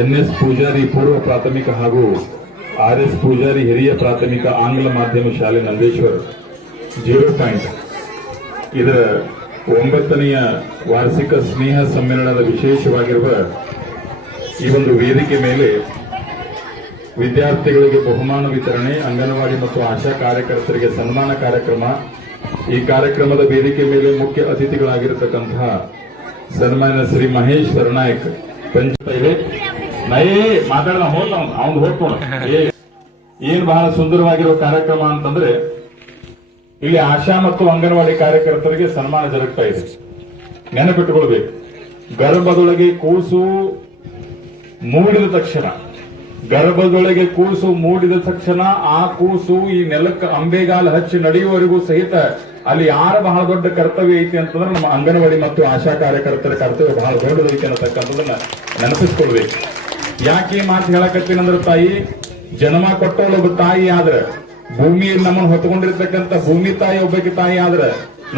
N S Poojary ಪೂರ್ವ ಪ್ರಾಥಮಿಕ ಹಾಗೂ ಆರ್ಎಸ್ ಪೂಜಾರಿ ಹಿರಿಯ ಪ್ರಾಥಮಿಕ ಆಂಗ್ಲ ಮಾಧ್ಯಮ ಶಾಲೆ ನಂದೇಶ್ವರ್ 0 ಇದರ 9ನೇ ವಾರ್ಷಿಕ ಸ್ನೇಹ ಸಮ್ಮೇಳನದ ವಿಶೇಷವಾಗಿರುವ ಈ ಒಂದು ವೇದಿಕೆ ಮೇಲೆ ವಿದ್ಯಾರ್ಥಿಗಳಿಗೆ ಬಹುಮಾನ ವಿತರಣೆ, ಅಂಗನವಾಡಿ ಮತ್ತು ಆಶಾ ಕಾರ್ಯಕರ್ತರಿಗೆ ಸನ್ಮಾನ ಕಾರ್ಯಕ್ರಮ. ಈ ಕಾರ್ಯಕ್ರಮದ ವೇದಿಕೆ ಮೇಲೆ ಮುಖ್ಯ ಅತಿಥಿಗಳಾಗಿರತಕ್ಕಂತಹ ಸನ್ಮಾನ್ಯ ಶ್ರೀ ಮಹೇಶ್ ಶರಣಾಯಕ್ ಪಂಚಾಯತ್ ಮಾತಾಡ ಅವನು ಹೋಗ್ಕೋಣ. ಏನ್ ಬಹಳ ಸುಂದರವಾಗಿರೋ ಕಾರ್ಯಕ್ರಮ ಅಂತಂದ್ರೆ ಇಲ್ಲಿ ಆಶಾ ಮತ್ತು ಅಂಗನವಾಡಿ ಕಾರ್ಯಕರ್ತರಿಗೆ ಸನ್ಮಾನ ಜರುಗ್ತಾ ಇದೆ. ನೆನಪಿಟ್ಟುಕೊಳ್ಬೇಕು, ಗರ್ಭದೊಳಗೆ ಕೂಸು ಮೂಡಿದ ತಕ್ಷಣ ಆ ಕೂಸು ಈ ನೆಲಕ್ಕೆ ಅಂಬೆಗಾಲ ಹಚ್ಚಿ ನಡೆಯುವವರೆಗೂ ಸಹಿತ ಅಲ್ಲಿ ಯಾರ ಬಹಳ ದೊಡ್ಡ ಕರ್ತವ್ಯ ಐತಿ ಅಂತಂದ್ರೆ ನಮ್ಮ ಅಂಗನವಾಡಿ ಮತ್ತು ಆಶಾ ಕಾರ್ಯಕರ್ತರ ಕರ್ತವ್ಯ ಬಹಳ ದೊಡ್ಡದೈತಿ ಅನ್ನತಕ್ಕಂಥದನ್ನ ನೆನಪಿಸ್ಕೊಳ್ಬೇಕು. ಯಾಕೆ ಈ ಮಾತು ಹೇಳಕತ್ತೀನಂದ್ರೆ, ತಾಯಿ ಜನ್ಮ ಕೊಟ್ಟವಳೊಬ್ಬ ತಾಯಿ ಆದ್ರೆ, ಭೂಮಿ ನಮ್ಮನ್ನು ಹೊತ್ಕೊಂಡಿರ್ತಕ್ಕಂಥ ಭೂಮಿ ತಾಯಿ ಒಬ್ಬಕ್ಕೆ ತಾಯಿ ಆದ್ರೆ,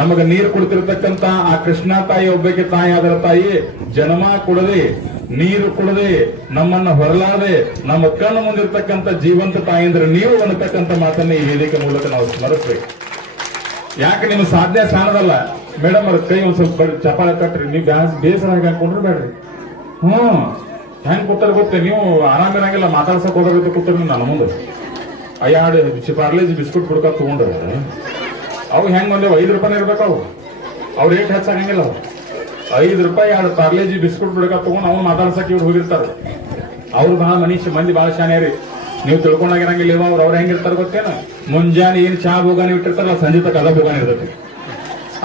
ನಮಗ ನೀರು ಕೊಡ್ತಿರ್ತಕ್ಕಂಥ ಆ ಕೃಷ್ಣ ತಾಯಿ ಒಬ್ಬಕ್ಕೆ ತಾಯಿ ಆದ್ರೆ, ತಾಯಿ ಜನ್ಮ ಕೊಡದೆ ನೀರು ಕೊಡದೆ ನಮ್ಮನ್ನ ಹೊರಲಾದೆ ನಮ್ಮ ಕಣ್ಣು ಮುಂದಿರ್ತಕ್ಕಂಥ ಜೀವಂತ ತಾಯಿ ಅಂದ್ರೆ ನೀವು ಅನ್ನತಕ್ಕಂಥ ಮಾತನ್ನ ಈ ವೇದಿಕೆ ಮೂಲಕ ನಾವು ಸ್ಮರಿಸ್ಬೇಕು. ಯಾಕೆ ನಿಮ್ಮ ಸಾಧನೆ ಸಾಣದಲ್ಲ ಮೇಡಮ್, ಅವ್ರ ಕೈ ಒಂದ್ ಸ್ವಲ್ಪ ಚಪಾಳ ಕಟ್ರಿ, ನೀವು ಬೇಸರ ಆಗಿ ಹಾಕೊಂಡ್ರೆ ಬೇಡ್ರಿ. ಹೆಂಗ್ ಕೂತಾರ ಗೊತ್ತೇ, ನೀವು ಆರಾಮಿರಂಗಿಲ್ಲ, ಮಾತಾಡ್ಸಕ್ ಹೋಗೋದು ಕೂತಾರ ನೀವು ನನ್ನ ಮುಂದೆ ಪಾರ್ಲೇಜ್ ಬಿಸ್ಕುಟ್ ಕುಡ್ಕ ತಗೊಂಡ್ರೆ ಅವು ಹೆಂಗ್ ಬಂದೇವು? 5 ರೂಪಾಯಿ ಇರ್ಬೇಕು. ಅವ್ರ ರೇಟ್ ಹೆಚ್ಚಾಗಂಗಿಲ್ಲ. 5 ರೂಪಾಯಿ 2 ಪಾರ್ಲೇಜಿ ಬಿಸ್ಕುಟ್ ಬಿಡಕ ತಗೊಂಡು ಅವ್ನು ಮಾತಾಡ್ಸಕ್ ಇವ್ರು ಹೋಗಿರ್ತಾರ. ಅವ್ರು ಬಹಳ ಮಂದಿ ಬಹಳ ಶಾನ್ಯಾರಿ, ನೀವು ತಿಳ್ಕೊಂಡಾಗಿರಂಗಿಲ್ಲ. ಅವ್ರು ಹೆಂಗಿರ್ತಾರ ಗೊತ್ತೇನ? ಮುಂಜಾನೆ ಏನ್ ಚಾ ಬೋಗಾನಿ ಇಟ್ಟಿರ್ತಾರಲ್ಲ, ಸಂಜೆ ತಕ್ಕ ಅದ ಬೋಗಾನಿ ಇರ್ತೈತಿ.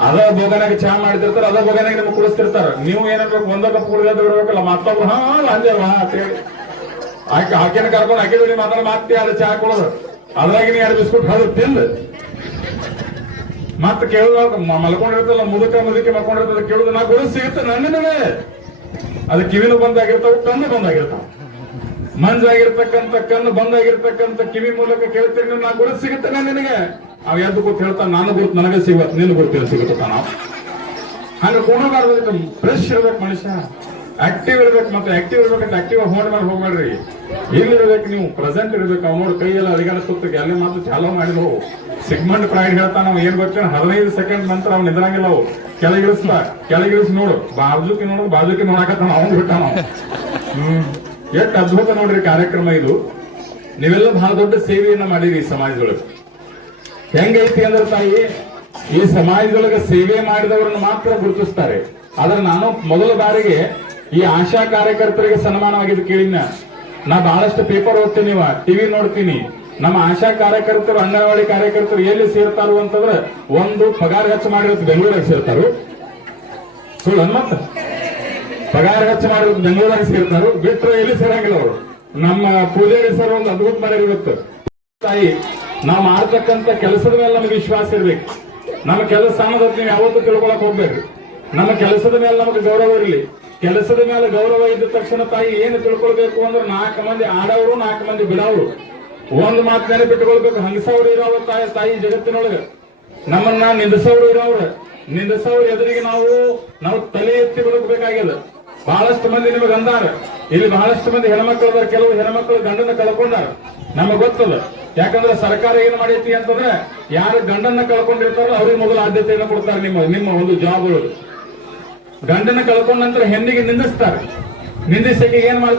ಅದ ಬೋಗಾನಾಗ ಚಾ ಮಾಡಿರ್ತಾರ, ಅದ ಬೋಗಾನಾಗ ನಿಮ್ಗೆ ಕುಡಿಸ್ತಿರ್ತಾರ. ನೀವು ಏನಿರ್ಬೇಕು, ಒಂದ ಕಪ್ ಕುಡಿದ ಬಿಡ್ಬೇಕಲ್ಲ, ಮತ್ತೊಬ್ರು ಅಂದೇವಾ ಅಂತೇಳಿ ಆಕೆನ ಕರ್ಕೊಂಡು ಆಕೆ ಜೋಡಿ ಮಾತಿ ಅದು ಚಾ ಕೊಡೋದು, ಅದ್ರಾಗ ನೀ 2 ಬಿಸ್ಕುಟ್ ಹರಿದು ತಿಂದು ಮತ್ತ ಕೇಳುವಾಗ ಮಲ್ಕೊಂಡಿರ್ತಲ್ಲ, ಮುದುಕೆ ಮಲ್ಕೊಂಡಿರ್ತದ, ಕೇಳುದು ನಾ ಗುರು ಸಿಗುತ್ತೆ ನನ್ನಿನವೇ. ಅದು ಕಿವಿನೂ ಬಂದಾಗಿರ್ತಾವ, ಕಣ್ಣು ಬಂದಾಗಿರ್ತಾವ. ಮಂಜಾಗಿರ್ತಕ್ಕಂಥ ಕಣ್ಣು ಬಂದಾಗಿರ್ತಕ್ಕಂಥ ಕಿವಿ ಮೂಲಕ ಕೇಳ್ತೀರಿ ನೀವು, ನಾ ಗುರು ಸಿಗುತ್ತೆ ನಿನಗೆ. ಅವ್ ಎದ್ದು ಕೂತ್ ಹೇಳ್ತಾನ, ನಾನು ಗುರುತು ನನಗೆ ಸಿಗುತ್ತ, ನೀನು ಗುರುತಿಲ್ಲ ಸಿಗುತ್ತ. ನಾವು ಹಂಗ ಕೊಡಬಾರ್ದು. ಫ್ರೆಶ್ ಇರ್ಬೇಕು ಮನುಷ್ಯ, ಆಕ್ಟಿವ್ ಇರ್ಬೇಕು. ಮತ್ತೆ ಆಕ್ಟಿವ್ ಇರ್ಬೇಕಂತ ಆಕ್ಟಿವ್ ಹೋಡ್ ಮಾಡಿ ಹೋಗ್ಬೇಡ್ರಿ. ಇಲ್ಲಿರ್ಬೇಕು, ನೀವು ಪ್ರೆಸೆಂಟ್ ಇರ್ಬೇಕು. ಅವ್ ನೋಡಿ ಕೈಯೆಲ್ಲ ಅಡಿಗಾಲ ಸುತ್ತಕ್ಕೆ ಅಲ್ಲಿ ಮಾತು ಚಾಲೋ ಮಾಡಿದ್ವು. ಸಿಗ್ಮೆಂಟ್ ಪ್ರಾಯ್ಡ್ ಹೇಳ್ತಾ ನಾವು ಏನ್ ಗೊತ್ತೇನು, 15 ಸೆಕೆಂಡ್ ನಂತರ ಅವ್ನು ನಿದ್ರಂಗಿಲ್ಲ. ಅವು ಕೆಳಗಿಳಿಸಿ ನೋಡು, ಬಾಜುಕಿ ನೋಡಕತ್ತಾನ, ಅವ್ನು ಬಿಟ್ಟ ನಾವು. ಎಷ್ಟು ಅದ್ಭುತ ನೋಡ್ರಿ ಕಾರ್ಯಕ್ರಮ ಇದು. ನೀವೆಲ್ಲ ಬಹಳ ದೊಡ್ಡ ಸೇವೆಯನ್ನ ಮಾಡಿರಿ ಈ ಸಮಾಜದೊಳಗೆ. ಹೆಂಗೈತಿ ಅಂದ್ರೆ ತಾಯಿ, ಈ ಸಮಾಜದೊಳಗೆ ಸೇವೆ ಮಾಡಿದವರನ್ನು ಮಾತ್ರ ಗುರುತಿಸ್ತಾರೆ. ಆದ್ರೆ ನಾನು ಮೊದಲ ಬಾರಿಗೆ ಈ ಆಶಾ ಕಾರ್ಯಕರ್ತರಿಗೆ ಸನ್ಮಾನವಾಗಿದ್ದು ಕೇಳಿನ. ನಾ ಬಹಳಷ್ಟು ಪೇಪರ್ ಓದ್ತೀನಿ, ಟಿವಿ ನೋಡ್ತೀನಿ. ನಮ್ಮ ಆಶಾ ಕಾರ್ಯಕರ್ತರು, ಅಂಗನವಾಡಿ ಕಾರ್ಯಕರ್ತರು ಎಲ್ಲಿ ಸೇರ್ತಾರು ಅಂತಂದ್ರೆ, ಒಂದು ಪಗಾರ ಹೆಚ್ಚು ಮಾಡಿರೋದು ಬೆಂಗಳೂರಾಗ ಸೇರ್ತಾರು. ಸುಳ್ಳು ಮತ್ತ ಪಗಾರ ಹೆಚ್ಚು ಮಾಡಿರೋದು ಬೆಂಗಳೂರಾಗ ಸೇರ್ತಾರು, ಬಿಟ್ಟರೆ ಎಲ್ಲಿ ಸೇರಂಗಿಲ್ಲ ಅವರು. ನಮ್ಮ ಪೂಜಾರಿ ಸರ್ ಒಂದು ಅದ್ಭುತ ಮಾಡಿರುತ್ತೆ. ತಾಯಿ, ನಾವು ಮಾಡ್ತಕ್ಕಂಥ ಕೆಲಸದ ಮೇಲೆ ನಮಗೆ ವಿಶ್ವಾಸ ಇರ್ಬೇಕು. ನಮ್ಮ ಕೆಲಸ ಅನ್ನೋದಕ್ಕೆ ನೀವು ಯಾವತ್ತೂ ತಿಳ್ಕೊಳಕ್ ಹೋಗ್ಬೇಡ್ರಿ. ನಮ್ಮ ಕೆಲಸದ ಮೇಲೆ ನಮಗೆ ಗೌರವ ಇರಲಿ. ಕೆಲಸದ ಮೇಲೆ ಗೌರವ ಇದ್ದ ತಕ್ಷಣ ತಾಯಿ ಏನು ತಿಳ್ಕೊಳ್ಬೇಕು ಅಂದ್ರೆ, 4 ಮಂದಿ ಆಡವರು 4 ಮಂದಿ ಬಿಡವರು. ಒಂದು ಮಾತು ನೆನಪಿಟ್ಟುಕೊಳ್ಬೇಕು, ಹಂಗಸವ್ರು ಇರೋರು ತಾಯಿ ಜಗತ್ತಿನೊಳಗೆ. ನಮ್ಮನ್ನ ನಿಂದಿಸೋರು ಇರೋರು, ನಿಂದಿಸೋರು ಎದುರಿಗೆ ನಾವು ತಲೆ ಎತ್ತಿ ಬದುಕಬೇಕಾಗ್ಯದ. ಬಹಳಷ್ಟು ಮಂದಿ ನಿಮಗೆ ಅಂದಾರ, ಇಲ್ಲಿ ಬಹಳಷ್ಟು ಮಂದಿ ಹೆಣ್ಮಕ್ಳು, ಕೆಲವು ಹೆಣ್ಮಕ್ಳು ಗಂಡನ ಕಳ್ಕೊಂಡಾರ. ನಮಗ್ ಗೊತ್ತದ. ಯಾಕಂದ್ರೆ ಸರ್ಕಾರ ಏನ್ ಮಾಡೈತಿ ಅಂತಂದ್ರೆ, ಯಾರು ಗಂಡನ್ನ ಕಳ್ಕೊಂಡಿರ್ತಾರೋ ಅವ್ರಿಗೆ ಮೊದಲು ಆದ್ಯತೆಯನ್ನು ಕೊಡ್ತಾರೆ. ನಿಮ್ಮ ಒಂದು ಜಾಬ್ ಒಳಗೆ ಗಂಡನ ಕಳ್ಕೊಂಡ ನಂತರ ಹೆಣ್ಣಿಗೆ ನಿಂದಿಸ್ತಾರೆ. ನಿಂದಿಸಕ್ಕೆ ಏನ್ ಮಾಡ್ತಾರೆ?